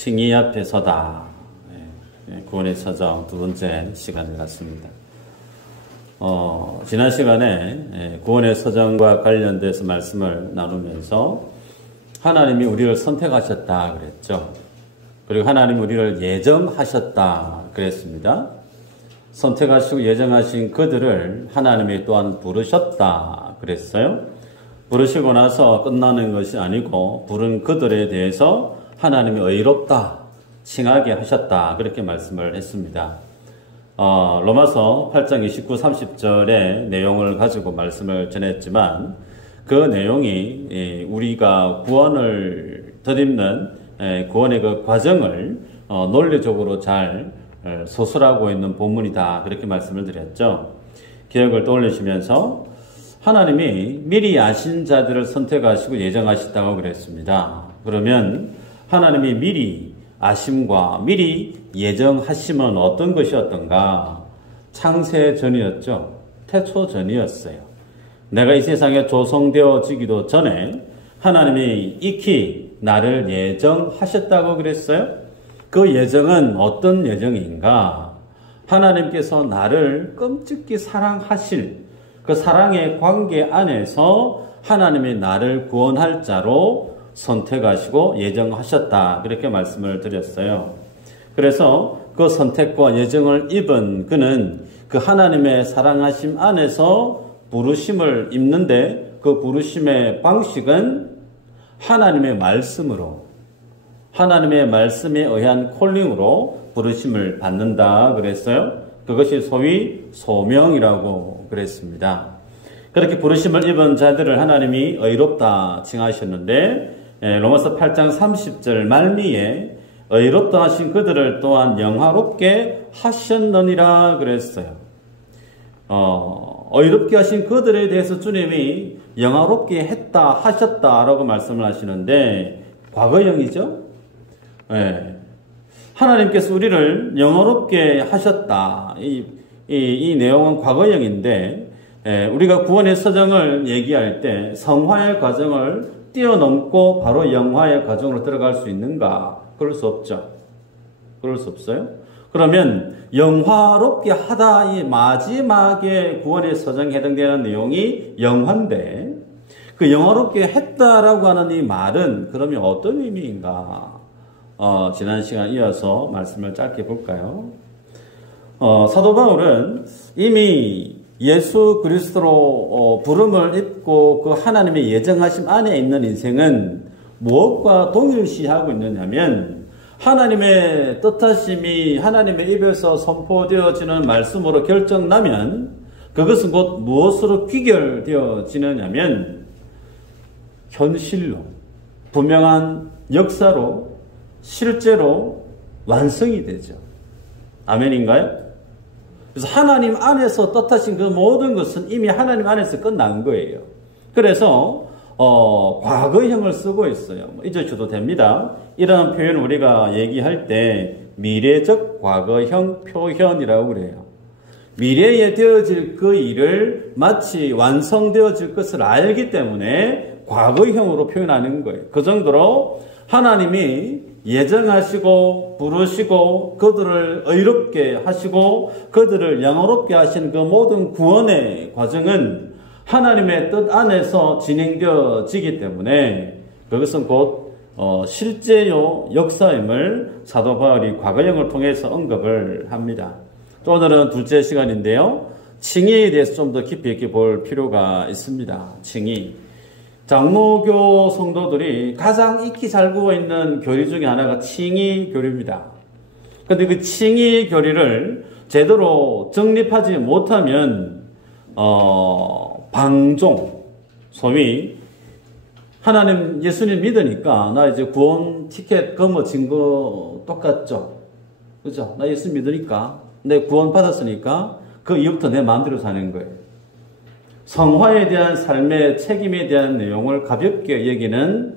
칭의 앞에 서다. 구원의 서정 두 번째 시간을 갖습니다. 지난 시간에 구원의 서정과 관련돼서 말씀을 나누면서 하나님이 우리를 선택하셨다 그랬죠. 그리고 하나님이 우리를 예정하셨다 그랬습니다. 선택하시고 예정하신 그들을 하나님이 또한 부르셨다 그랬어요. 부르시고 나서 끝나는 것이 아니고 부른 그들에 대해서 하나님이 의롭다, 칭하게 하셨다 그렇게 말씀을 했습니다. 로마서 8장 29, 30절의 내용을 가지고 말씀을 전했지만 그 내용이 우리가 구원을 덧입는 구원의 그 과정을 논리적으로 잘 소설하고 있는 본문이다 그렇게 말씀을 드렸죠. 기억을 떠올리시면서 하나님이 미리 아신 자들을 선택하시고 예정하셨다고 그랬습니다. 그러면 하나님이 미리 아심과 미리 예정하심은 어떤 것이었던가? 창세 전이었죠. 태초 전이었어요. 내가 이 세상에 조성되어지기도 전에 하나님이 익히 나를 예정하셨다고 그랬어요. 그 예정은 어떤 예정인가? 하나님께서 나를 끔찍히 사랑하실 그 사랑의 관계 안에서 하나님이 나를 구원할 자로 선택하시고 예정하셨다 그렇게 말씀을 드렸어요. 그래서 그 선택과 예정을 입은 그는 그 하나님의 사랑하심 안에서 부르심을 입는데 그 부르심의 방식은 하나님의 말씀으로 하나님의 말씀에 의한 콜링으로 부르심을 받는다 그랬어요. 그것이 소위 소명이라고 그랬습니다. 그렇게 부르심을 입은 자들을 하나님이 의롭다 칭하셨는데 로마서 8장 30절 말미에 의롭다 하신 그들을 또한 영화롭게 하셨느니라 그랬어요. 의롭게 하신 그들에 대해서 주님이 영화롭게 했다 하셨다라고 말씀을 하시는데 과거형이죠. 하나님께서 우리를 영화롭게 하셨다. 이 내용은 과거형인데 우리가 구원의 서정을 얘기할 때 성화의 과정을 뛰어넘고 바로 영화의 과정으로 들어갈 수 있는가? 그럴 수 없죠. 그럴 수 없어요. 그러면 영화롭게 하다 이 마지막에 구원의 서정에 해당되는 내용이 영화인데 그 영화롭게 했다라고 하는 이 말은 그러면 어떤 의미인가? 지난 시간 이어서 말씀을 짧게 볼까요? 사도 바울은 이미 예수 그리스도로 부름을 입고 그 하나님의 예정하심 안에 있는 인생은 무엇과 동일시하고 있느냐면 하나님의 뜻하심이 하나님의 입에서 선포되어지는 말씀으로 결정나면 그것은 곧 무엇으로 귀결되어지느냐면 현실로 분명한 역사로 실제로 완성이 되죠. 아멘인가요? 그래서 하나님 안에서 뜻하신 그 모든 것은 이미 하나님 안에서 끝난 거예요. 그래서 과거형을 쓰고 있어요. 잊으셔도 됩니다. 이런 표현을 우리가 얘기할 때 미래적 과거형 표현이라고 그래요. 미래에 되어질 그 일을 마치 완성되어질 것을 알기 때문에 과거형으로 표현하는 거예요. 그 정도로 하나님이 예정하시고 부르시고 그들을 의롭게 하시고 그들을 영화롭게 하신 그 모든 구원의 과정은 하나님의 뜻 안에서 진행되어지기 때문에 그것은 곧 실제요 역사임을 사도 바울이 과거형을 통해서 언급을 합니다. 또 오늘은 둘째 시간인데요. 칭의에 대해서 좀 더 깊이 있게 볼 필요가 있습니다. 칭의. 장로교 성도들이 가장 익히 살고 있는 교리 중에 하나가 칭의 교리입니다. 그런데 그 칭의 교리를 제대로 정립하지 못하면 방종, 소위 하나님 예수님 믿으니까 나 이제 구원 티켓 검어진 거 똑같죠. 그죠? 나 예수 믿으니까 내 구원 받았으니까 그 이후부터 내 마음대로 사는 거예요. 성화에 대한 삶의 책임에 대한 내용을 가볍게 여기는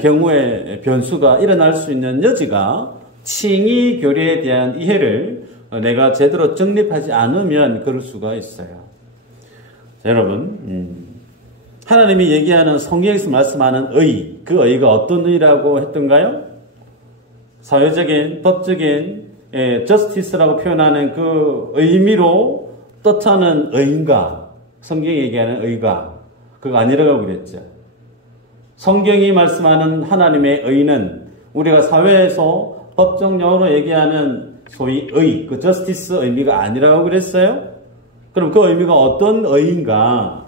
경우에 변수가 일어날 수 있는 여지가 칭의 교리에 대한 이해를 내가 제대로 정립하지 않으면 그럴 수가 있어요. 자, 여러분 하나님이 얘기하는 성경에서 말씀하는 의, 그 의가 어떤 의라고 했던가요? 사회적인, 법적인 justice라고 표현하는 그 의미로 뜻하는 의인가, 성경이 얘기하는 의가, 그거 아니라고 그랬죠. 성경이 말씀하는 하나님의 의는 우리가 사회에서 법정용어로 얘기하는 소위 의, 그 justice 의미가 아니라고 그랬어요? 그럼 그 의미가 어떤 의인가?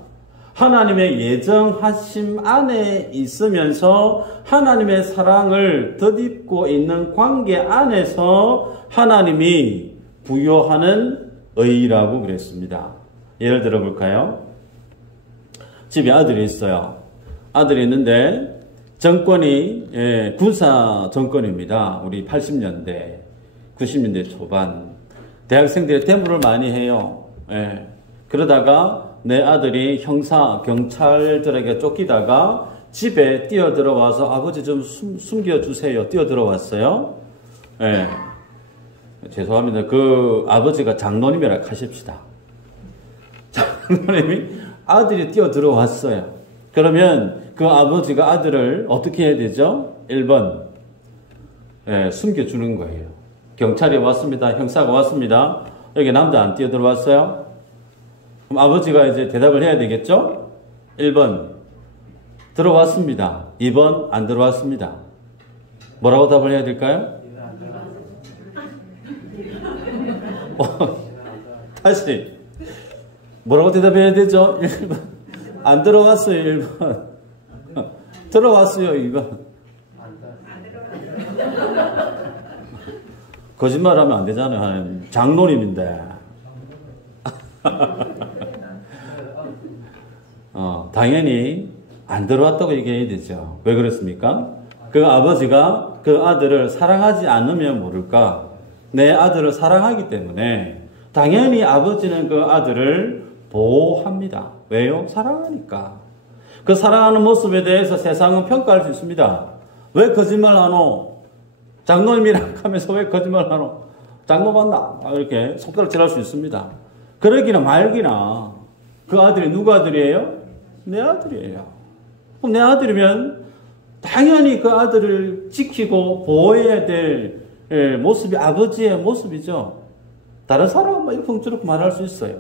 하나님의 예정하심 안에 있으면서 하나님의 사랑을 덧입고 있는 관계 안에서 하나님이 부여하는 의라고 그랬습니다. 예를 들어 볼까요? 집에 아들이 있어요. 아들이 있는데 정권이 군사 정권입니다. 우리 80년대, 90년대 초반 대학생들이 데모를 많이 해요. 그러다가 내 아들이 형사, 경찰들에게 쫓기다가 집에 뛰어들어와서 아버지 좀 숨겨주세요. 뛰어들어왔어요. 죄송합니다. 그 아버지가 장로님이라 하십시다. 장로님이 아들이 뛰어들어왔어요. 그러면 그 아버지가 아들을 어떻게 해야 되죠? 1번 숨겨주는 거예요. 경찰이 왔습니다. 형사가 왔습니다. 여기 남자 안 뛰어들어왔어요? 그럼 아버지가 이제 대답을 해야 되겠죠? 1번 들어왔습니다. 2번 안 들어왔습니다. 뭐라고 답을 해야 될까요? 다시 뭐라고 대답해야 되죠? 1번 안 들어왔어요. 1번 들어왔어요. 2번 거짓말하면 안 되잖아요. 하나님 장로님인데 당연히 안 들어왔다고 얘기해야 되죠. 왜 그렇습니까? 그 아버지가 그 아들을 사랑하지 않으면 모를까? 내 아들을 사랑하기 때문에 당연히 아버지는 그 아들을 보호합니다. 왜요? 사랑하니까. 그 사랑하는 모습에 대해서 세상은 평가할 수 있습니다. 왜 거짓말하노? 장로님이라 하면서 왜 거짓말하노? 장로 맞나? 이렇게 손가락질할 수 있습니다. 그러기나 말기나 그 아들이 누구 아들이에요? 내 아들이에요. 그럼 내 아들이면 당연히 그 아들을 지키고 보호해야 될 모습이 아버지의 모습이죠. 다른 사람은 이렇게 저렇게 말할 수 있어요.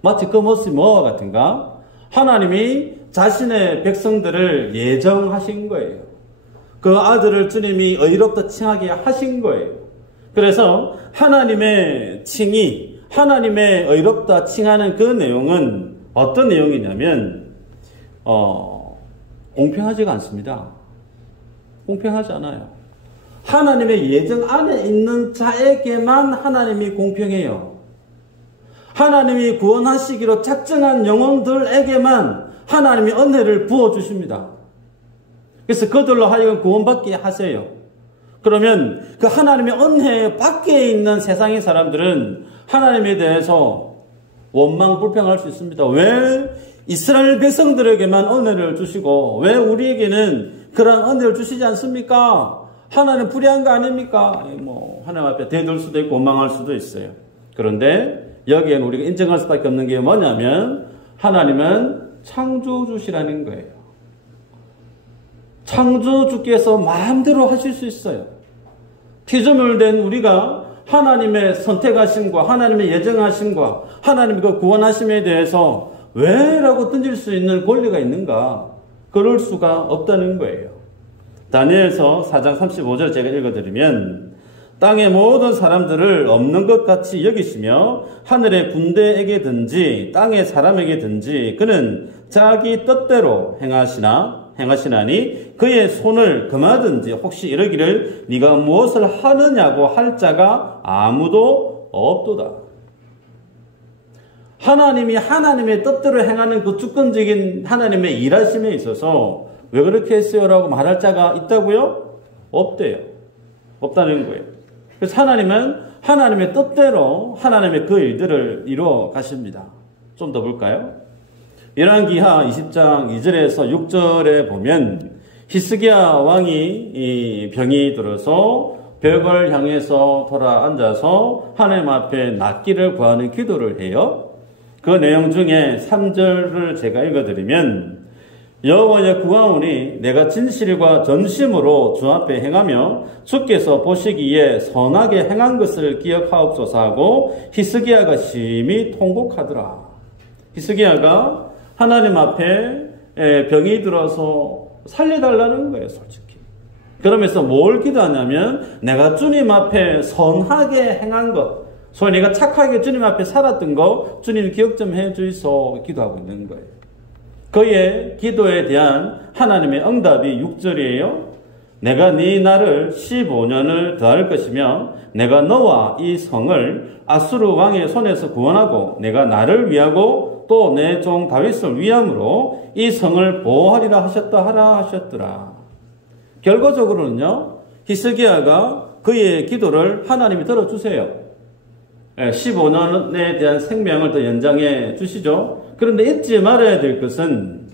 마치 그 모습이 뭐와 같은가? 하나님이 자신의 백성들을 예정하신 거예요. 그 아들을 주님이 의롭다 칭하게 하신 거예요. 그래서 하나님의 칭이 하나님의 의롭다 칭하는 그 내용은 어떤 내용이냐면 공평하지가 않습니다. 공평하지 않아요. 하나님의 예정 안에 있는 자에게만 하나님이 공평해요. 하나님이 구원하시기로 작정한 영혼들에게만 하나님이 은혜를 부어주십니다. 그래서 그들로 하여금 구원받게 하세요. 그러면 그 하나님의 은혜 밖에 있는 세상의 사람들은 하나님에 대해서 원망 불평할 수 있습니다. 왜 이스라엘 백성들에게만 은혜를 주시고 왜 우리에게는 그런 은혜를 주시지 않습니까? 하나님 불의한 거 아닙니까? 하나님 앞에 대들 수도 있고 원망할 수도 있어요. 그런데 여기에는 우리가 인정할 수밖에 없는 게 뭐냐면 하나님은 창조주시라는 거예요. 창조주께서 마음대로 하실 수 있어요. 피조물 된 우리가 하나님의 선택하심과 하나님의 예정하심과 하나님의 그 구원하심에 대해서 왜라고 던질 수 있는 권리가 있는가? 그럴 수가 없다는 거예요. 다니엘서 4장 35절 제가 읽어드리면 땅의 모든 사람들을 없는 것 같이 여기시며 하늘의 군대에게든지 땅의 사람에게든지 그는 자기 뜻대로 행하시나니 그의 손을 금하든지 혹시 이러기를 네가 무엇을 하느냐고 할 자가 아무도 없도다. 하나님이 하나님의 뜻대로 행하는 그 주권적인 하나님의 일하심에 있어서 왜 그렇게 했어요라고 말할 자가 있다고요? 없대요. 없다는 거예요. 그래서 하나님은 하나님의 뜻대로 하나님의 그 일들을 이루어 가십니다. 좀 더 볼까요? 열왕기하 20장 2절에서 6절에 보면 히스기야 왕이 병이 들어서 벽을 향해서 돌아 앉아서 하나님 앞에 낫기를 구하는 기도를 해요. 그 내용 중에 3절을 제가 읽어드리면 여호와의 구하오니 내가 진실과 전심으로 주 앞에 행하며 주께서 보시기에 선하게 행한 것을 기억하옵소서 하고 히스기야가 심히 통곡하더라. 히스기야가 하나님 앞에 병이 들어서 살려달라는 거예요, 솔직히. 그러면서 뭘 기도하냐면 내가 주님 앞에 선하게 행한 것, 소위 내가 착하게 주님 앞에 살았던 거 주님 기억 좀 해주이소 기도하고 있는 거예요. 그의 기도에 대한 하나님의 응답이 6절이에요. 내가 네 날을 15년을 더할 것이며 내가 너와 이 성을 아수르 왕의 손에서 구원하고 내가 나를 위하고 또 내 종 다윗을 위함으로 이 성을 보호하리라 하셨다 하라 하셨더라. 결과적으로는요, 히스기야가 그의 기도를 하나님이 들어주세요. 15년에 대한 생명을 더 연장해 주시죠. 그런데 잊지 말아야 될 것은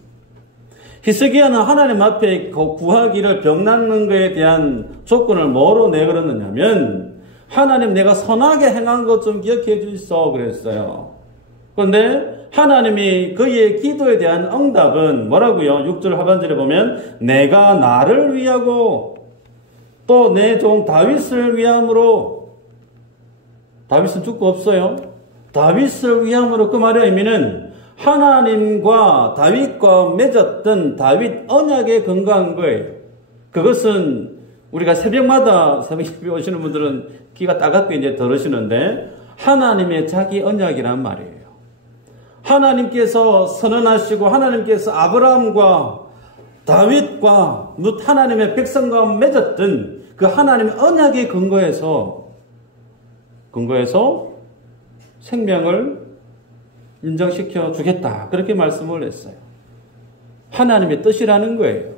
히스기야는 하나님 앞에 구하기를 병 낫는 것에 대한 조건을 뭐로 내걸었느냐면 하나님 내가 선하게 행한 것 좀 기억해 주시소 그랬어요. 그런데 하나님이 그의 기도에 대한 응답은 뭐라고요? 6절 하반절에 보면 내가 나를 위하고 또 내 종 다윗을 위함으로, 다윗은 죽고 없어요. 다윗을 위함으로, 그 말의 의미는 하나님과 다윗과 맺었던 다윗 언약에 근거한 거예요. 그것은 우리가 새벽마다 새벽 예배 오시는 분들은 귀가 따갑게 이제 들으시는데 하나님의 자기 언약이란 말이에요. 하나님께서 선언하시고 하나님께서 아브라함과 다윗과 뭇 하나님의 백성과 맺었던 그 하나님의 언약에 근거해서 생명을 인정시켜 주겠다. 그렇게 말씀을 했어요. 하나님의 뜻이라는 거예요.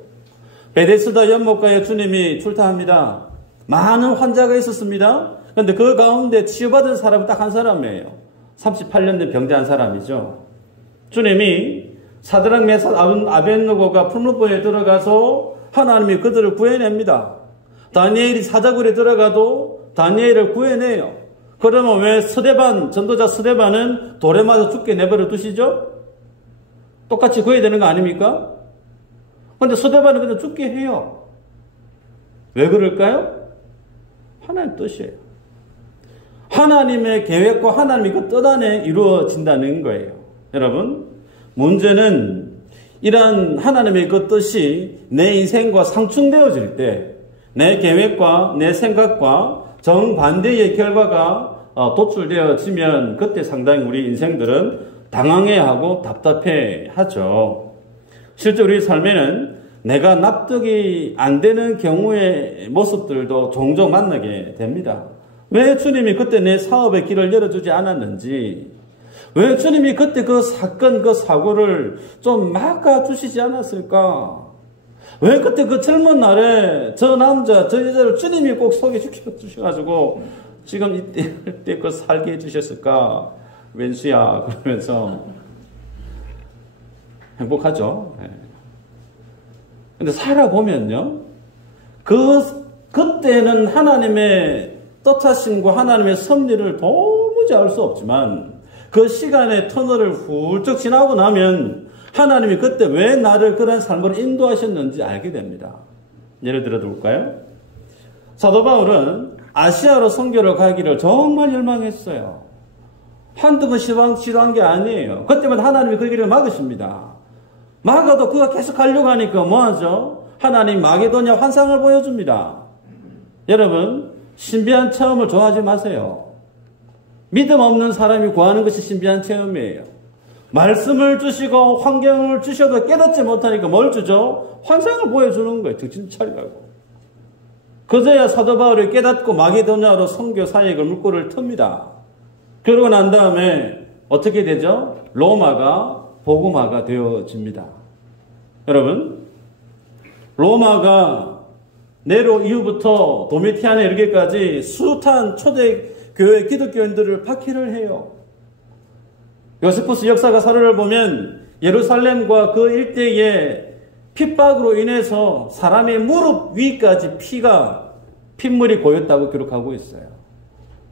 베데스다 연못가에 주님이 출타합니다. 많은 환자가 있었습니다. 그런데 그 가운데 치유받은 사람은 딱 한 사람이에요. 38년 된 병자한 사람이죠. 주님이 사드락 메삭 아벳느고가 풀무불에 들어가서 하나님이 그들을 구해냅니다. 다니엘이 사자굴에 들어가도 다니엘을 구해내요. 그러면 왜 전도자 스데반은 돌에 맞아 죽게 내버려 두시죠? 똑같이 구해야 되는 거 아닙니까? 그런데 스데반은 그냥 죽게 해요. 왜 그럴까요? 하나님 뜻이에요. 하나님의 계획과 하나님의 그 뜻 안에 이루어진다는 거예요. 여러분, 문제는 이러한 하나님의 그 뜻이 내 인생과 상충되어질 때 내 계획과 내 생각과 정반대의 결과가 도출되어지면 그때 상당히 우리 인생들은 당황해하고 답답해하죠. 실제 우리 삶에는 내가 납득이 안 되는 경우의 모습들도 종종 만나게 됩니다. 왜 주님이 그때 내 사업의 길을 열어주지 않았는지, 왜 주님이 그때 그 사건, 그 사고를 좀 막아주시지 않았을까? 왜 그때 그 젊은 날에 저 남자, 저 여자를 주님이 꼭 소개시켜 주셔가지고 지금 이때 그 살게 해주셨을까? 웬수야, 그러면서 행복하죠. 근데 살아보면요, 그때는 하나님의 뜻하심과 하나님의 섭리를 도무지 알 수 없지만 그 시간의 터널을 훌쩍 지나고 나면 하나님이 그때 왜 나를 그런 삶으로 인도하셨는지 알게 됩니다. 예를 들어 볼까요? 사도 바울은 아시아로 선교를 가기를 정말 열망했어요. 한두 번 시도한 게 아니에요. 그때마다 하나님이 그 길을 막으십니다. 막아도 그가 계속 가려고 하니까 뭐하죠? 하나님 마게도냐 환상을 보여줍니다. 여러분, 신비한 체험을 좋아하지 마세요. 믿음 없는 사람이 구하는 것이 신비한 체험이에요. 말씀을 주시고 환경을 주셔도 깨닫지 못하니까 뭘 주죠? 환상을 보여주는 거예요. 정신 차리라고. 그제야 사도 바울이 깨닫고 마게도냐로 선교 사역을 물꼬를 틉니다. 그러고 난 다음에 어떻게 되죠? 로마가 복음화가 되어집니다. 여러분, 로마가 네로 이후부터 도미티안에 이르기까지 숱한 초대교회 기독교인들을 박해를 해요. 요세푸스 역사가사를 보면 예루살렘과 그 일대의 핍박으로 인해서 사람의 무릎 위까지 핏물이 고였다고 기록하고 있어요.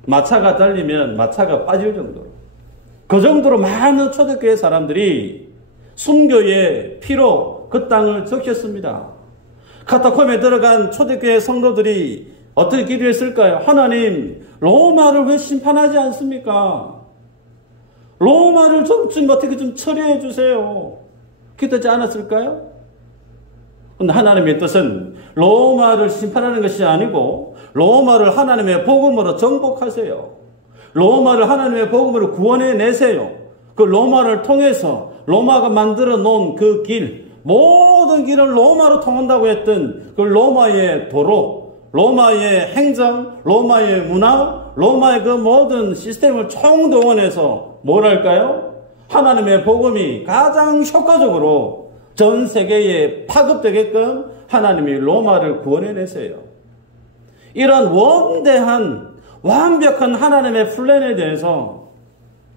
마차가 달리면 마차가 빠질 정도로. 그 정도로 많은 초대교회 사람들이 순교의 피로 그 땅을 적셨습니다. 카타콤에 들어간 초대교회 성도들이 어떻게 기도했을까요? 하나님, 로마를 왜 심판하지 않습니까? 로마를 좀 어떻게 좀 처리해 주세요. 기도하지 않았을까요? 근데 하나님의 뜻은 로마를 심판하는 것이 아니고 로마를 하나님의 복음으로 정복하세요. 로마를 하나님의 복음으로 구원해 내세요. 그 로마를 통해서 로마가 만들어 놓은 그 길, 모든 길을 로마로 통한다고 했던 그 로마의 도로, 로마의 행정, 로마의 문화, 로마의 그 모든 시스템을 총동원해서 뭐랄까요? 하나님의 복음이 가장 효과적으로 전 세계에 파급되게끔 하나님이 로마를 구원해내세요. 이런 원대한 완벽한 하나님의 플랜에 대해서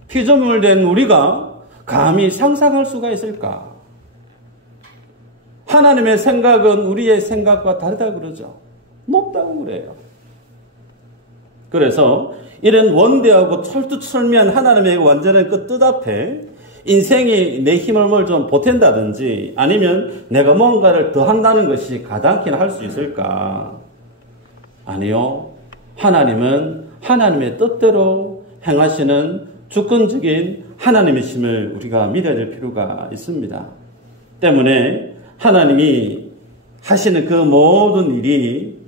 피조물 된 우리가 감히 상상할 수가 있을까? 하나님의 생각은 우리의 생각과 다르다고 그러죠. 높다고 그래요. 그래서 이런 원대하고 철두철미한 하나님의 완전한 그 뜻 앞에 인생이 내 힘을 뭘 좀 보탠다든지 아니면 내가 뭔가를 더 한다는 것이 가당키나 할 수 있을까? 아니요. 하나님은 하나님의 뜻대로 행하시는 주권적인 하나님이심을 우리가 믿어야 될 필요가 있습니다. 때문에 하나님이 하시는 그 모든 일이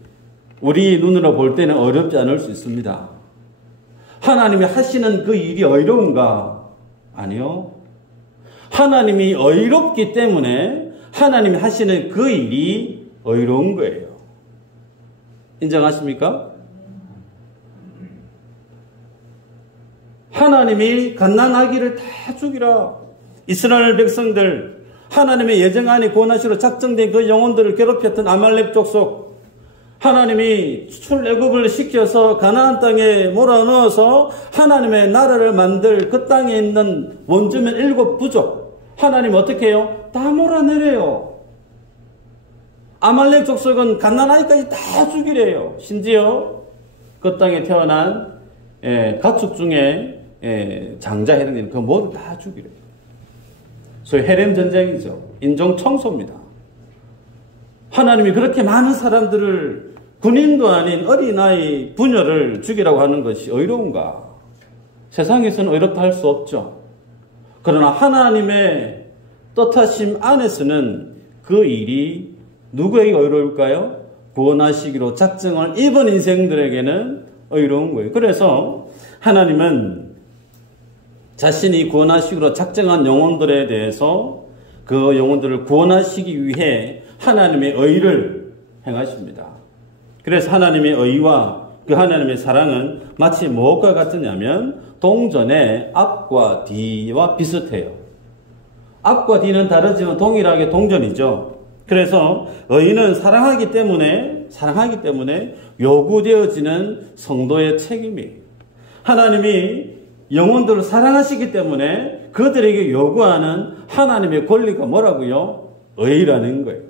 우리 눈으로 볼 때는 어렵지 않을 수 있습니다. 하나님이 하시는 그 일이 어려운가? 아니요. 하나님이 어이롭기 때문에 하나님이 하시는 그 일이 어이로운 거예요. 인정하십니까? 하나님이 갓난아기를 다 죽이라. 이스라엘 백성들, 하나님의 예정안이 구원하시러 작정된 그 영혼들을 괴롭혔던 아말렉 족속, 하나님이 출애굽을 시켜서 가나안 땅에 몰아넣어서 하나님의 나라를 만들 그 땅에 있는 원주민 7부족, 하나님 어떻게 해요? 다 몰아내래요. 아말렉 족속은 갓난아기까지 다 죽이래요. 심지어 그 땅에 태어난 가축 중에 장자 해당되는 그 모두 다 죽이래요. 소위 헤렘 전쟁이죠. 인종 청소입니다. 하나님이 그렇게 많은 사람들을 군인도 아닌 어린아이 부녀를 죽이라고 하는 것이 의로운가? 세상에서는 의롭다 할 수 없죠. 그러나 하나님의 뜻하심 안에서는 그 일이 누구에게 의로울까요? 구원하시기로 작정을 입은 인생들에게는 의로운 거예요. 그래서 하나님은 자신이 구원하시기로 작정한 영혼들에 대해서 그 영혼들을 구원하시기 위해 하나님의 의를 행하십니다. 그래서 하나님의 의와 그 하나님의 사랑은 마치 무엇과 같으냐면 동전의 앞과 뒤와 비슷해요. 앞과 뒤는 다르지만 동일하게 동전이죠. 그래서 의는 사랑하기 때문에 요구되어지는 성도의 책임이에요. 하나님이 영혼들을 사랑하시기 때문에 그들에게 요구하는 하나님의 권리가 뭐라고요? 의라는 거예요.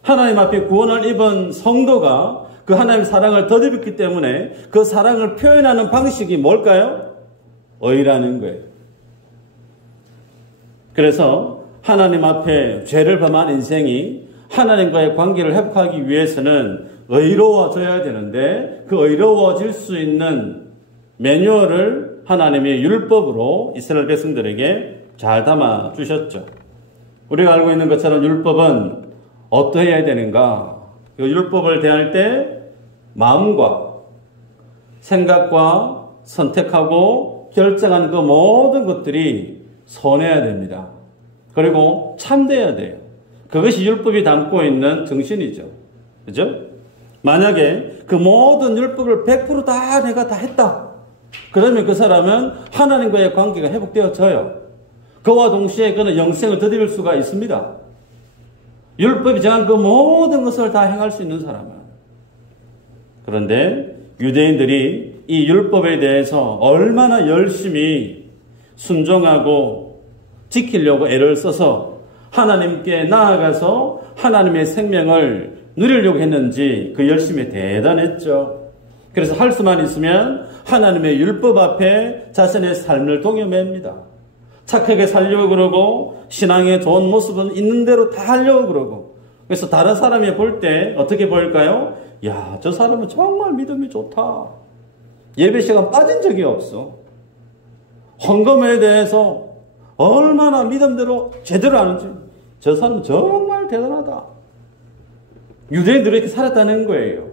하나님 앞에 구원을 입은 성도가 그 하나님의 사랑을 덧입었기 때문에 그 사랑을 표현하는 방식이 뭘까요? 의라는 거예요. 그래서 하나님 앞에 죄를 범한 인생이 하나님과의 관계를 회복하기 위해서는 의로워져야 되는데 그 의로워질 수 있는 매뉴얼을 하나님의 율법으로 이스라엘 백성들에게 잘 담아 주셨죠. 우리가 알고 있는 것처럼 율법은 어떠해야 되는가? 그 율법을 대할 때 마음과 생각과 선택하고 결정한 그 모든 것들이 선해야 됩니다. 그리고 참돼야 돼요. 그것이 율법이 담고 있는 정신이죠. 그죠? 만약에 그 모든 율법을 100% 다 내가 다 했다. 그러면 그 사람은 하나님과의 관계가 회복되어져요. 그와 동시에 그는 영생을 덧입을 수가 있습니다. 율법이 정한 그 모든 것을 다 행할 수 있는 사람은. 그런데 유대인들이 이 율법에 대해서 얼마나 열심히 순종하고 지키려고 애를 써서 하나님께 나아가서 하나님의 생명을 누리려고 했는지 그 열심이 대단했죠. 그래서 할 수만 있으면 하나님의 율법 앞에 자신의 삶을 동여맵니다. 착하게 살려고 그러고 신앙의 좋은 모습은 있는 대로 다 하려고 그러고 그래서 다른 사람이 볼 때 어떻게 보일까요? 야, 저 사람은 정말 믿음이 좋다. 예배 시간 빠진 적이 없어. 헌금에 대해서 얼마나 믿음대로 제대로 하는지 저 사람은 정말 대단하다. 유대인들이 이렇게 살았다는 거예요.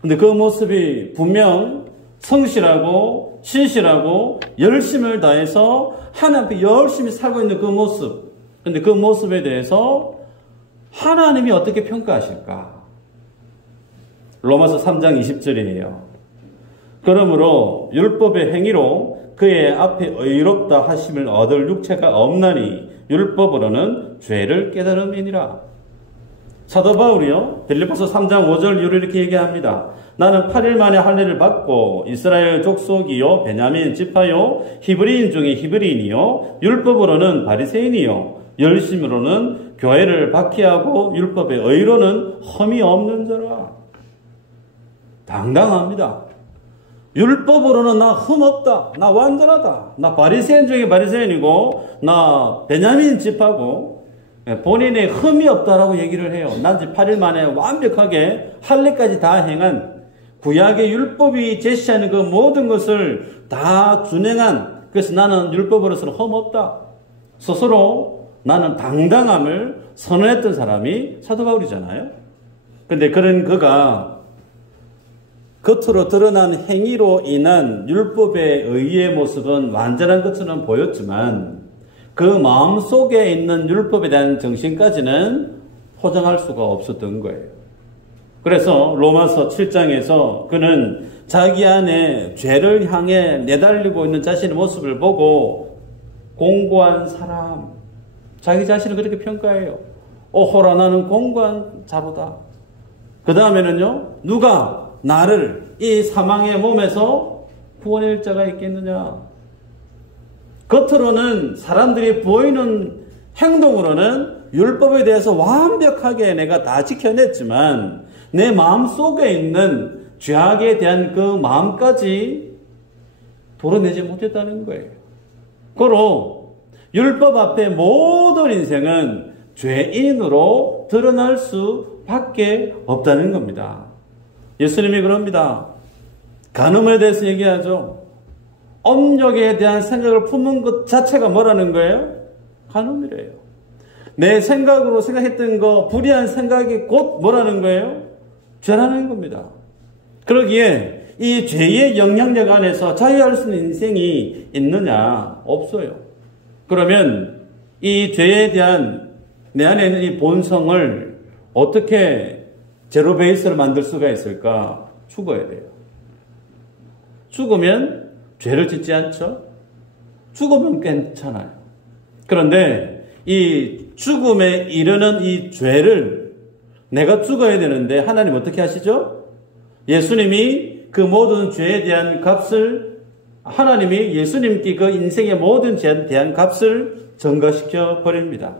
근데 그 모습이 분명 성실하고 신실하고 열심을 다해서 하나님 앞에 열심히 살고 있는 그 모습. 근데 그 모습에 대해서 하나님이 어떻게 평가하실까? 로마서 3장 20절이에요. 그러므로 율법의 행위로 그의 앞에 의롭다 하심을 얻을 육체가 없나니 율법으로는 죄를 깨달음이니라. 사도 바울이요, 빌립보서 3장 5절 이후로 이렇게 얘기합니다. 나는 8일 만에 할례를 받고 이스라엘 족속이요 베냐민 지파요 히브리인 중에 히브리인이요 율법으로는 바리새인이요 열심으로는 교회를 박해하고 율법의 의로는 흠이 없는 자라. 당당합니다. 율법으로는 나 흠 없다. 나 완전하다. 나 바리새인 중에 바리새인이고 나 베냐민 지파고 본인의 흠이 없다라고 얘기를 해요. 난지 8일 만에 완벽하게 할례까지 다 행한 구약의 율법이 제시하는 그 모든 것을 다 준행한, 그래서 나는 율법으로서는 흠 없다. 스스로 나는 당당함을 선언했던 사람이 사도 바울이잖아요. 근데 그런 그가 겉으로 드러난 행위로 인한 율법의 의의 모습은 완전한 것처럼 보였지만 그 마음 속에 있는 율법에 대한 정신까지는 포장할 수가 없었던 거예요. 그래서 로마서 7장에서 그는 자기 안에 죄를 향해 내달리고 있는 자신의 모습을 보고 공고한 사람, 자기 자신을 그렇게 평가해요. 오호라 나는 공고한 자로다. 그 다음에는요, 누가 나를 이 사망의 몸에서 구원할 자가 있겠느냐. 겉으로는 사람들이 보이는 행동으로는 율법에 대해서 완벽하게 내가 다 지켜냈지만 내 마음 속에 있는 죄악에 대한 그 마음까지 도려내지 못했다는 거예요. 고로 율법 앞에 모든 인생은 죄인으로 드러날 수밖에 없다는 겁니다. 예수님이 그럽니다. 간음에 대해서 얘기하죠. 업력에 대한 생각을 품는 것 자체가 뭐라는 거예요? 간음이래요. 내 생각으로 생각했던 거, 불의한 생각이 곧 뭐라는 거예요? 죄라는 겁니다. 그러기에 이 죄의 영향력 안에서 자유할 수 있는 인생이 있느냐? 없어요. 그러면 이 죄에 대한 내 안에 있는 이 본성을 어떻게 제로 베이스로 만들 수가 있을까? 죽어야 돼요. 죽으면 죄를 짓지 않죠? 죽으면 괜찮아요. 그런데 이 죽음에 이르는 이 죄를 내가 죽어야 되는데 하나님 어떻게 하시죠? 예수님이 그 모든 죄에 대한 값을 하나님이 예수님께 그 인생의 모든 죄에 대한 값을 전가시켜 버립니다.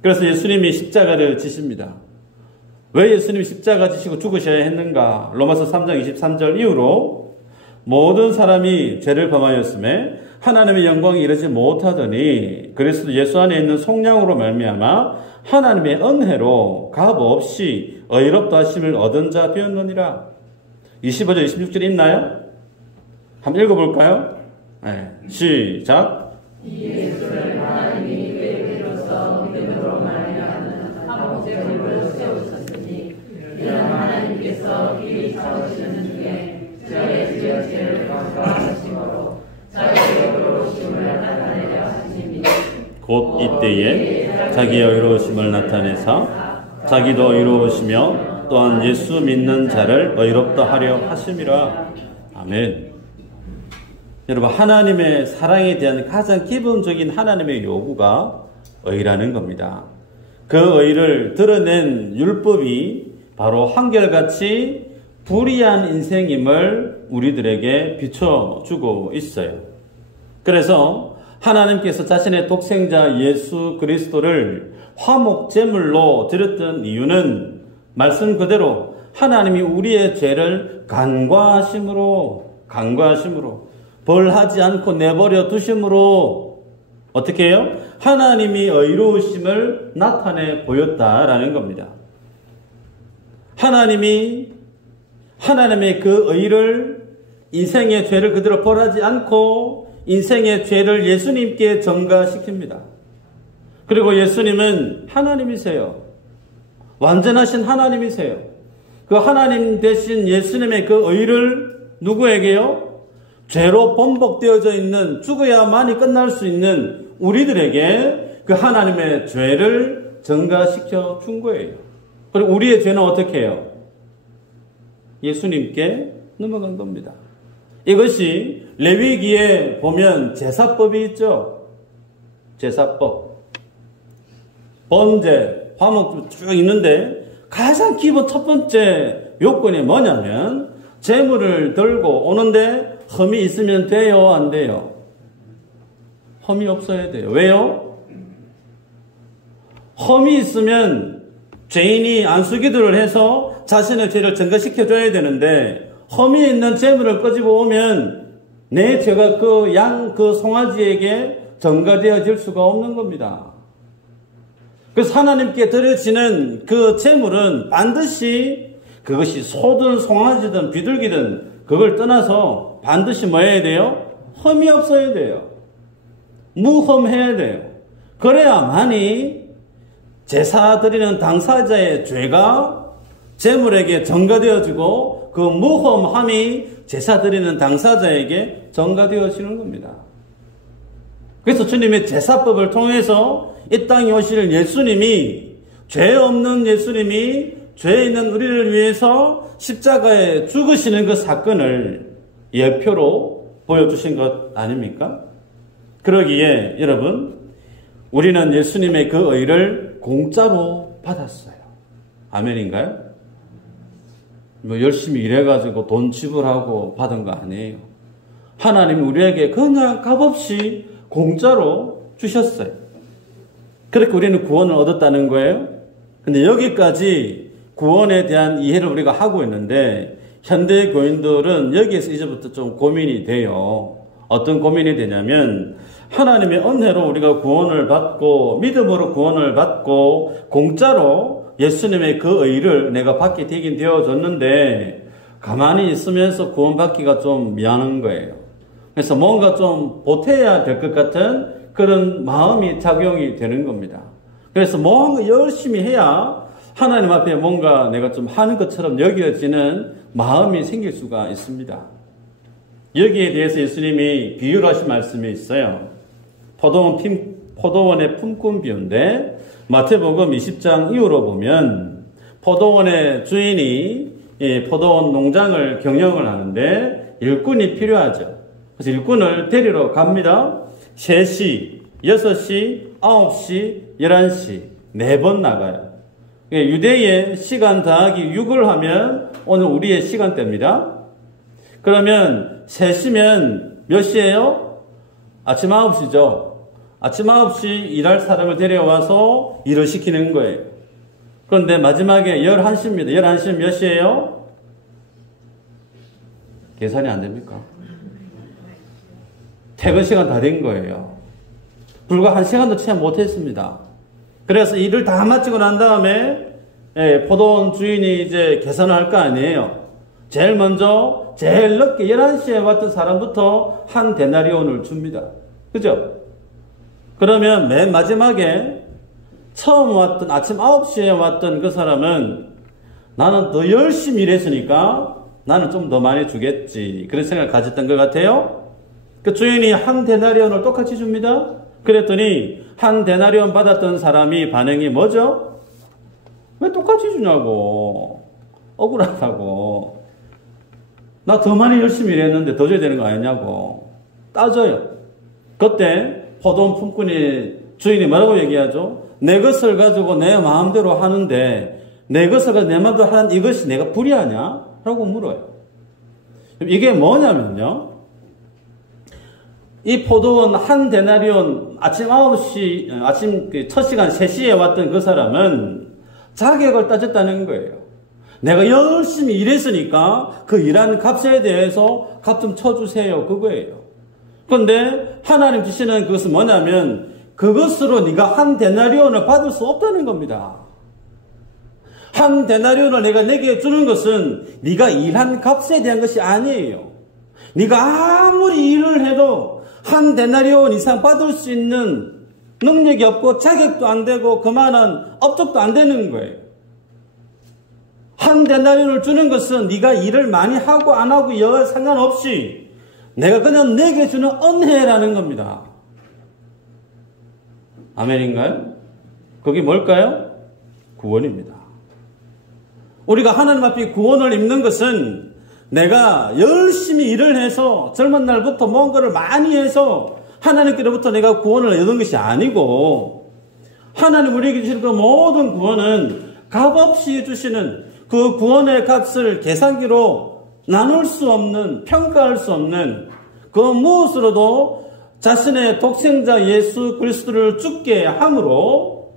그래서 예수님이 십자가를 지십니다. 왜 예수님이 십자가 지시고 죽으셔야 했는가? 로마서 3장 23절 이후로 모든 사람이 죄를 범하였음에 하나님의 영광이 이르지 못하더니 그리스도 예수 안에 있는 속량으로 말미암아 하나님의 은혜로 값없이 의롭다 하심을 얻은 자 되었느니라. 25절 26절 있나요? 한번 읽어볼까요? 네, 시작. 예수를 하나님이 계획으로서 믿음으로 말미암는 하복제물로 세우셨으니 이는 하나님께서 미리 찾으시는 중에 저의 죄를 강구하심으로 자기의 의로우심을 나타내려 하심이니 곧 이때에 자기의 의로우심을 나타내사 자기도 의로우시며 또한 예수 믿는 자를 의롭다 하려 하심이라. 아멘. 여러분, 하나님의 사랑에 대한 가장 기본적인 하나님의 요구가 의라는 겁니다. 그 의를 드러낸 율법이 바로 한결같이 불의한 인생임을 우리들에게 비춰주고 있어요. 그래서 하나님께서 자신의 독생자 예수 그리스도를 화목제물로 드렸던 이유는 말씀 그대로 하나님이 우리의 죄를 간과하심으로 벌하지 않고 내버려 두심으로 어떻게 해요? 하나님이 의로우심을 나타내 보였다라는 겁니다. 하나님의 그 의를 인생의 죄를 그대로 벌하지 않고 인생의 죄를 예수님께 전가시킵니다. 그리고 예수님은 하나님이세요. 완전하신 하나님이세요. 그 하나님 대신 예수님의 그 의를 누구에게요? 죄로 번복되어져 있는, 죽어야만이 끝날 수 있는 우리들에게 그 하나님의 죄를 전가시켜 준 거예요. 그리고 우리의 죄는 어떻게 해요? 예수님께 넘어간 겁니다. 이것이 레위기에 보면 제사법이 있죠. 제사법. 번제, 화목 쭉 있는데 가장 기본 첫 번째 요건이 뭐냐면 제물을 들고 오는데 흠이 있으면 돼요? 안 돼요? 흠이 없어야 돼요. 왜요? 흠이 있으면 죄인이 안수기도를 해서 자신의 죄를 전가시켜줘야 되는데 흠이 있는 제물을 끄집어 오면 내 죄가 그 양, 그 송아지에게 전가되어질 수가 없는 겁니다. 그래서 하나님께 드려지는 그 제물은 반드시 그것이 소든 송아지든 비둘기든 그걸 떠나서 반드시 뭐 해야 돼요? 흠이 없어야 돼요. 무흠해야 돼요. 그래야만이 제사 드리는 당사자의 죄가 제물에게 전가되어지고 그 무흠함이 제사 드리는 당사자에게 전가되어지는 겁니다. 그래서 주님의 제사법을 통해서 이 땅에 오실 예수님이, 죄 없는 예수님이 죄 있는 우리를 위해서 십자가에 죽으시는 그 사건을 예표로 보여주신 것 아닙니까? 그러기에 여러분, 우리는 예수님의 그 의를 공짜로 받았어요. 아멘인가요? 뭐 열심히 일해가지고 돈 지불하고 받은 거 아니에요. 하나님이 우리에게 그냥 값없이 공짜로 주셨어요. 그렇게 우리는 구원을 얻었다는 거예요. 근데 여기까지 구원에 대한 이해를 우리가 하고 있는데 현대 교인들은 여기에서 이제부터 좀 고민이 돼요. 어떤 고민이 되냐면 하나님의 은혜로 우리가 구원을 받고 믿음으로 구원을 받고 공짜로 예수님의 그 의를 내가 받게 되긴 되어졌는데 가만히 있으면서 구원받기가 좀 미안한 거예요. 그래서 뭔가 좀 보태야 될 것 같은 그런 마음이 작용이 되는 겁니다. 그래서 뭔가 열심히 해야 하나님 앞에 뭔가 내가 좀 하는 것처럼 여겨지는 마음이 생길 수가 있습니다. 여기에 대해서 예수님이 비유를 하신 말씀이 있어요. 포도원의 품꾼 비유인데 마태복음 20장 이후로 보면 포도원의 주인이 포도원 농장을 경영을 하는데 일꾼이 필요하죠. 그래서 일꾼을 데리러 갑니다. 3시, 6시, 9시, 11시 4번 나가요. 유대의 시간 더하기 6을 하면 오늘 우리의 시간대입니다. 그러면 3시면 몇 시예요? 아침 9시죠. 아침 9시 일할 사람을 데려와서 일을 시키는 거예요. 그런데 마지막에 11시입니다. 11시면 몇 시예요? 계산이 안 됩니까? 퇴근 시간 다 된 거예요. 불과 1시간도 채 못했습니다. 그래서 일을 다 마치고 난 다음에 포도원 주인이 이제 계산을 할 거 아니에요. 제일 먼저 제일 늦게 11시에 왔던 사람부터 한 데나리온을 줍니다. 그죠? 그러면 맨 마지막에 처음 왔던 아침 9시에 왔던 그 사람은 나는 더 열심히 일했으니까 나는 좀 더 많이 주겠지. 그런 생각을 가졌던 것 같아요. 그 주인이 한 데나리온을 똑같이 줍니다. 그랬더니 한 데나리온 받았던 사람이 반응이 뭐죠? 왜 똑같이 주냐고. 억울하다고. 나 더 많이 열심히 일했는데 더 줘야 되는 거 아니냐고. 따져요. 그때 포도원 품꾼이 주인이 뭐라고 얘기하죠? 내 것을 가지고 내 마음대로 하는데 내 것을 가지고 내 마음대로 하는 이것이 내가 불이하냐? 라고 물어요. 이게 뭐냐면요. 이 포도원 한 데나리온 아침 9시, 아침 첫 시간 3시에 왔던 그 사람은 자격을 따졌다는 거예요. 내가 열심히 일했으니까 그 일하는 값에 대해서 값 좀 쳐주세요. 그거예요. 그런데 하나님 주시는 그것은 뭐냐면 그것으로 네가 한 데나리온을 받을 수 없다는 겁니다. 한 데나리온을 내게 주는 것은 네가 일한 값에 대한 것이 아니에요. 네가 아무리 일을 해도 한 데나리온 이상 받을 수 있는 능력이 없고 자격도 안 되고 그만한 업적도 안 되는 거예요. 한 데나리온을 주는 것은 네가 일을 많이 하고 안 하고 여하 상관없이 내가 그냥 내게 주는 은혜라는 겁니다. 아멘인가요? 그게 뭘까요? 구원입니다. 우리가 하나님 앞에 구원을 입는 것은 내가 열심히 일을 해서 젊은 날부터 뭔가를 많이 해서 하나님께로부터 내가 구원을 얻은 것이 아니고 하나님 우리에게 주시는 그 모든 구원은 값없이 주시는 그 구원의 값을 계산기로 나눌 수 없는, 평가할 수 없는 그 무엇으로도 자신의 독생자 예수 그리스도를 죽게 함으로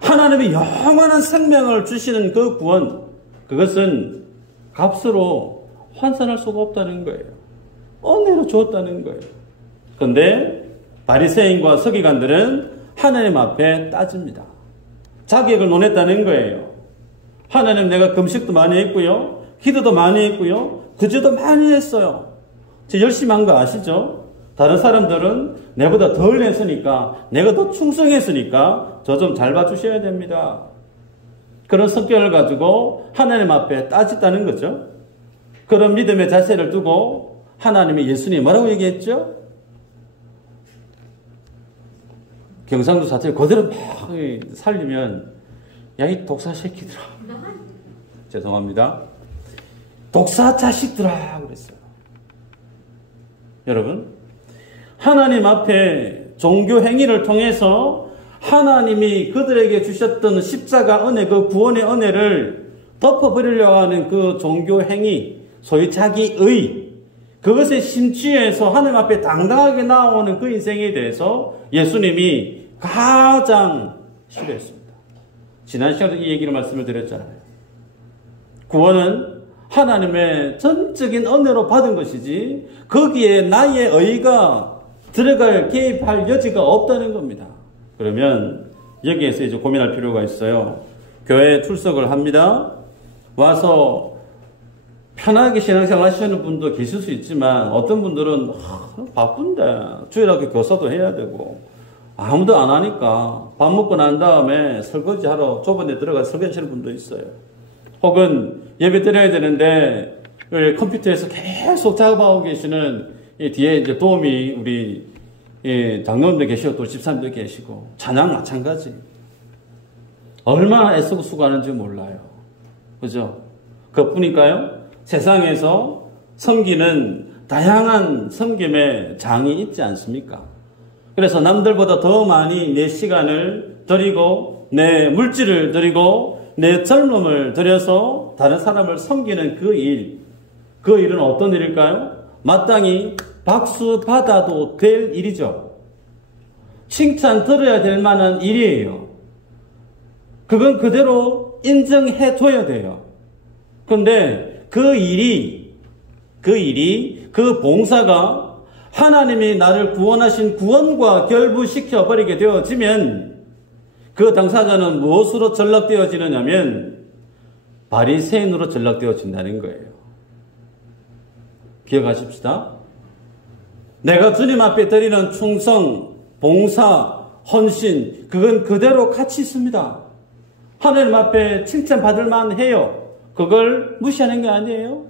하나님의 영원한 생명을 주시는 그 구원, 그것은 값으로 환산할 수가 없다는 거예요. 은혜로 주었다는 거예요. 그런데 바리새인과 서기관들은 하나님 앞에 따집니다. 자격을 논했다는 거예요. 하나님, 내가 금식도 많이 했고요, 기도도 많이 했고요, 구제도 많이 했어요. 저 열심히 한 거 아시죠? 다른 사람들은 내보다 덜 했으니까, 내가 더 충성했으니까 저 좀 잘 봐주셔야 됩니다. 그런 성격을 가지고 하나님 앞에 따졌다는 거죠. 그런 믿음의 자세를 두고 하나님이 예수님이 뭐라고 얘기했죠? 경상도 사투리 그대로 막 살리면 야, 이 독사 새끼들아. 죄송합니다. 독사 자식들아 그랬어요. 여러분, 하나님 앞에 종교 행위를 통해서 하나님이 그들에게 주셨던 십자가 은혜, 그 구원의 은혜를 덮어버리려고 하는 그 종교 행위, 소위 자기의, 그것에 심취해서 하나님 앞에 당당하게 나오는 그 인생에 대해서 예수님이 가장 싫어했습니다. 지난 시간에 이 얘기를 말씀을 드렸잖아요. 구원은 하나님의 전적인 은혜로 받은 것이지 거기에 나의 의가 들어갈 개입할 여지가 없다는 겁니다. 그러면 여기에서 이제 고민할 필요가 있어요. 교회에 출석을 합니다. 와서 편하게 신앙생활 하시는 분도 계실 수 있지만 어떤 분들은 바쁜데 주일학교 교사도 해야 되고 아무도 안 하니까 밥 먹고 난 다음에 설거지하러 좁은 데 들어가서 설거지 하시는 분도 있어요. 혹은 예배 드려야 되는데 컴퓨터에서 계속 작업하고 계시는 뒤에 이제 도우미 우리 장로님도 계시고 또 집사님도 계시고 찬양 마찬가지. 얼마나 애쓰고 수고하는지 몰라요. 그죠? 그뿐일까요? 세상에서 섬기는 다양한 섬김의 장이 있지 않습니까? 그래서 남들보다 더 많이 내 시간을 드리고 내 물질을 드리고 내 젊음을 들여서 다른 사람을 섬기는 그 일은 어떤 일일까요? 마땅히 박수 받아도 될 일이죠. 칭찬 들어야 될 만한 일이에요. 그건 그대로 인정해 줘야 돼요. 그런데 그 봉사가 하나님이 나를 구원하신 구원과 결부시켜 버리게 되어지면 그 당사자는 무엇으로 전락되어지느냐면 바리새인으로 전락되어진다는 거예요. 기억하십시다. 내가 주님 앞에 드리는 충성, 봉사, 헌신, 그건 그대로 가치 있습니다. 하나님 앞에 칭찬받을 만해요. 그걸 무시하는 게 아니에요.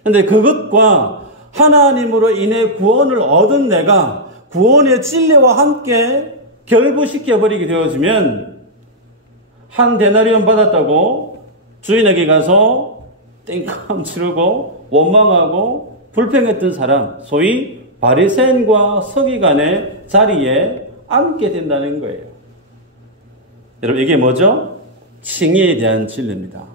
그런데 그것과 하나님으로 인해 구원을 얻은 내가 구원의 진리와 함께 결부시켜버리게 되어지면 한 데나리온 받았다고 주인에게 가서 땡깡 치르고 원망하고 불평했던 사람, 소위 바리새인과 서기관의 자리에 앉게 된다는 거예요. 여러분, 이게 뭐죠? 칭의에 대한 진리입니다.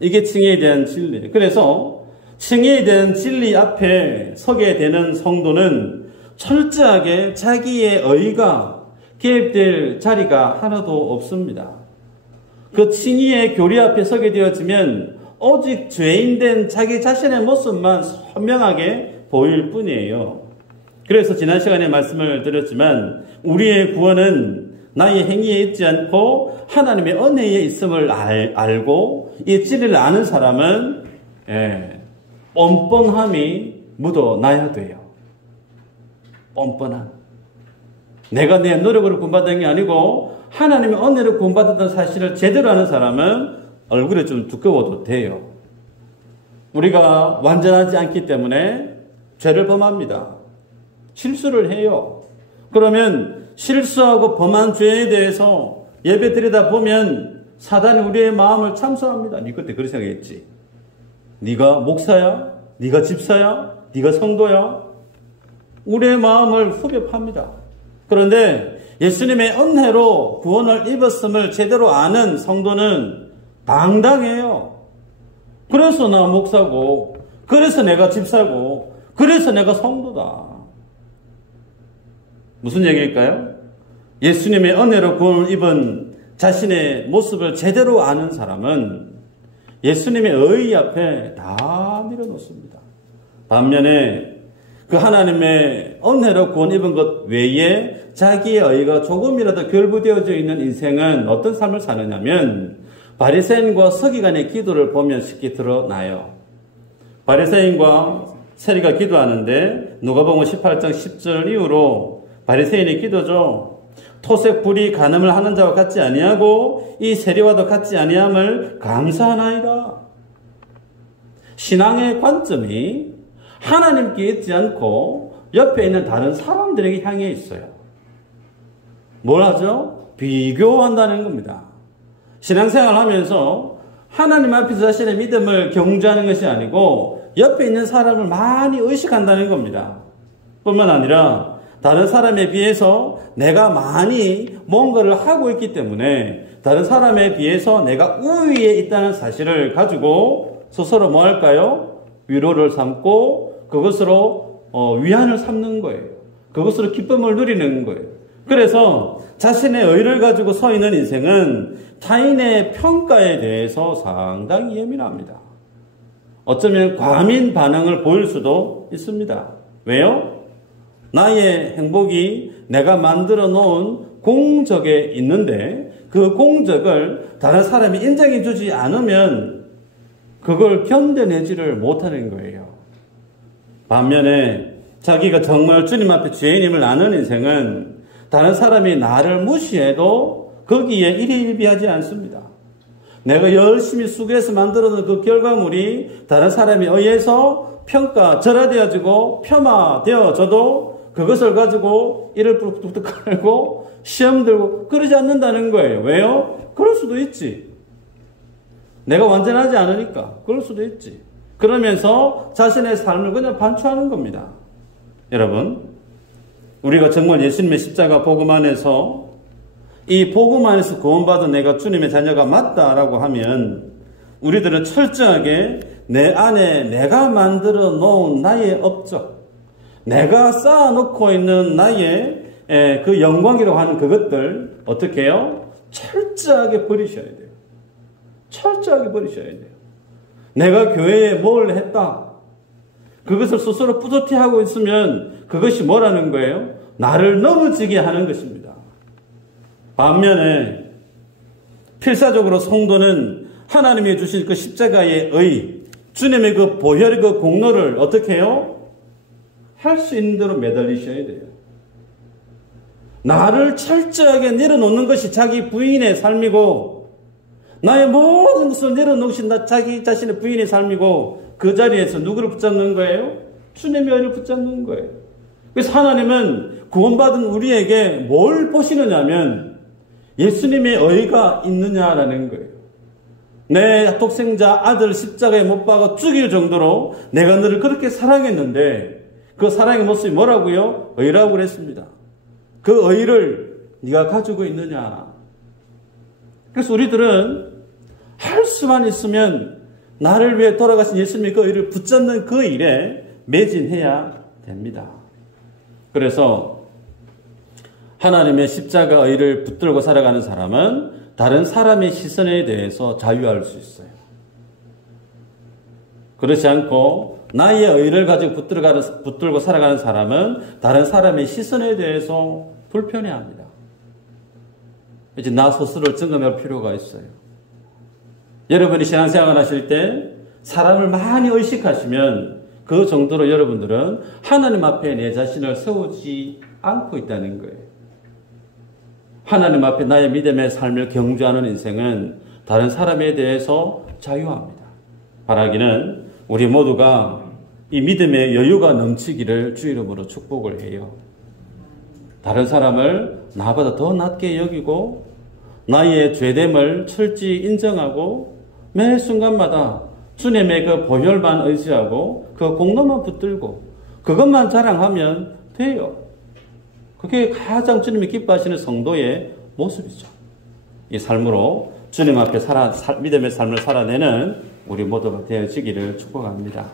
이게 칭의에 대한 진리예요. 그래서 칭의에 대한 진리 앞에 서게 되는 성도는 철저하게 자기의 의가 개입될 자리가 하나도 없습니다. 그 칭의의 교리 앞에 서게 되어지면 오직 죄인된 자기 자신의 모습만 선명하게 보일 뿐이에요. 그래서 지난 시간에 말씀을 드렸지만 우리의 구원은 나의 행위에 있지 않고 하나님의 은혜에 있음을 알고 이 진리를 아는 사람은 뻔뻔함이 묻어나야 돼요. 뻔뻔함. 내가 내 노력으로 구원받은 게 아니고 하나님의 은혜로 구원받았다는 사실을 제대로 아는 사람은 얼굴이 좀 두꺼워도 돼요. 우리가 완전하지 않기 때문에 죄를 범합니다. 실수를 해요. 그러면 실수하고 범한 죄에 대해서 예배 드리다 보면 사단이 우리의 마음을 참소합니다. 네 그때 그렇게 생각했지. 네가 목사야? 네가 집사야? 네가 성도야? 우리의 마음을 후벼 팝니다. 그런데 예수님의 은혜로 구원을 입었음을 제대로 아는 성도는 당당해요. 그래서 나 목사고, 그래서 내가 집사고, 그래서 내가 성도다. 무슨 얘기일까요? 예수님의 은혜로 구원을 입은 자신의 모습을 제대로 아는 사람은 예수님의 의 앞에 다 밀어놓습니다. 반면에 그 하나님의 은혜로 구원 입은 것 외에 자기의 의가 조금이라도 결부되어져 있는 인생은 어떤 삶을 사느냐면 바리새인과 서기관의 기도를 보면 쉽게 드러나요. 바리새인과 세리가 기도하는데 누가복음 18장 10절 이후로 바리새인의 기도죠. 토색 불이 간음을 하는 자와 같지 아니하고 이 세리와도 같지 아니함을 감사하나이다. 신앙의 관점이 하나님께 있지 않고 옆에 있는 다른 사람들에게 향해 있어요. 뭘 하죠? 비교한다는 겁니다. 신앙생활 하면서 하나님 앞에서 자신의 믿음을 경주하는 것이 아니고 옆에 있는 사람을 많이 의식한다는 겁니다. 뿐만 아니라 다른 사람에 비해서 내가 많이 뭔가를 하고 있기 때문에 다른 사람에 비해서 내가 우위에 있다는 사실을 가지고 스스로 뭐 할까요? 위로를 삼고 그것으로 위안을 삼는 거예요. 그것으로 기쁨을 누리는 거예요. 그래서 자신의 의를 가지고 서 있는 인생은 타인의 평가에 대해서 상당히 예민합니다. 어쩌면 과민 반응을 보일 수도 있습니다. 왜요? 나의 행복이 내가 만들어 놓은 공적에 있는데 그 공적을 다른 사람이 인정해 주지 않으면 그걸 견뎌내지를 못하는 거예요. 반면에 자기가 정말 주님 앞에 죄인임을 아는 인생은 다른 사람이 나를 무시해도 거기에 일희일비하지 않습니다. 내가 열심히 수고해서 만들어놓은 그 결과물이 다른 사람에 의해서 절하되어지고 폄하되어져도 그것을 가지고 이를 뚝뚝뚝 깔고 시험 들고 그러지 않는다는 거예요. 왜요? 그럴 수도 있지. 내가 완전하지 않으니까 그럴 수도 있지. 그러면서 자신의 삶을 그냥 반추하는 겁니다. 여러분, 우리가 정말 예수님의 십자가 복음 안에서 이 복음 안에서 구원받은 내가 주님의 자녀가 맞다라고 하면 우리들은 철저하게 내 안에 내가 만들어 놓은 나의 업적, 내가 쌓아놓고 있는 나의 그 영광이라고 하는 그것들 어떻게 해요? 철저하게 버리셔야 돼요. 철저하게 버리셔야 돼요. 내가 교회에 뭘 했다. 그것을 스스로 뿌듯해하고 있으면 그것이 뭐라는 거예요? 나를 넘어지게 하는 것입니다. 반면에 필사적으로 성도는 하나님이 주신 그 십자가의 의, 주님의 그 보혈의 그 공로를 어떻게 해요? 할 수 있는 대로 매달리셔야 돼요. 나를 철저하게 내려놓는 것이 자기 부인의 삶이고 나의 모든 것을 내려놓으신 자기 자신의 부인의 삶이고 그 자리에서 누구를 붙잡는 거예요? 주님의 의를 붙잡는 거예요. 그래서 하나님은 구원받은 우리에게 뭘 보시느냐면 예수님의 의가 있느냐라는 거예요. 내 독생자 아들 십자가에 못 박아 죽일 정도로 내가 너를 그렇게 사랑했는데 그 사랑의 모습이 뭐라고요? 의라고 그랬습니다. 그 의를 네가 가지고 있느냐. 그래서 우리들은 할 수만 있으면 나를 위해 돌아가신 예수님의 그 의를 붙잡는 그 일에 매진해야 됩니다. 그래서 하나님의 십자가 의를 붙들고 살아가는 사람은 다른 사람의 시선에 대해서 자유할 수 있어요. 그렇지 않고 나의 의를 가지고 붙들고 살아가는 사람은 다른 사람의 시선에 대해서 불편해합니다. 이제 나 스스로를 점검할 필요가 있어요. 여러분이 신앙생활 하실 때 사람을 많이 의식하시면 그 정도로 여러분들은 하나님 앞에 내 자신을 세우지 않고 있다는 거예요. 하나님 앞에 나의 믿음의 삶을 경주하는 인생은 다른 사람에 대해서 자유합니다. 바라기는 우리 모두가 이 믿음의 여유가 넘치기를 주 이름으로 축복을 해요. 다른 사람을 나보다 더 낮게 여기고 나의 죄됨을 철저히 인정하고 매 순간마다 주님의 그 보혈만 의지하고 그 공로만 붙들고 그것만 자랑하면 돼요. 그게 가장 주님이 기뻐하시는 성도의 모습이죠. 이 삶으로 주님 앞에 믿음의 삶을 살아내는 우리 모두가 되어지기를 축복합니다.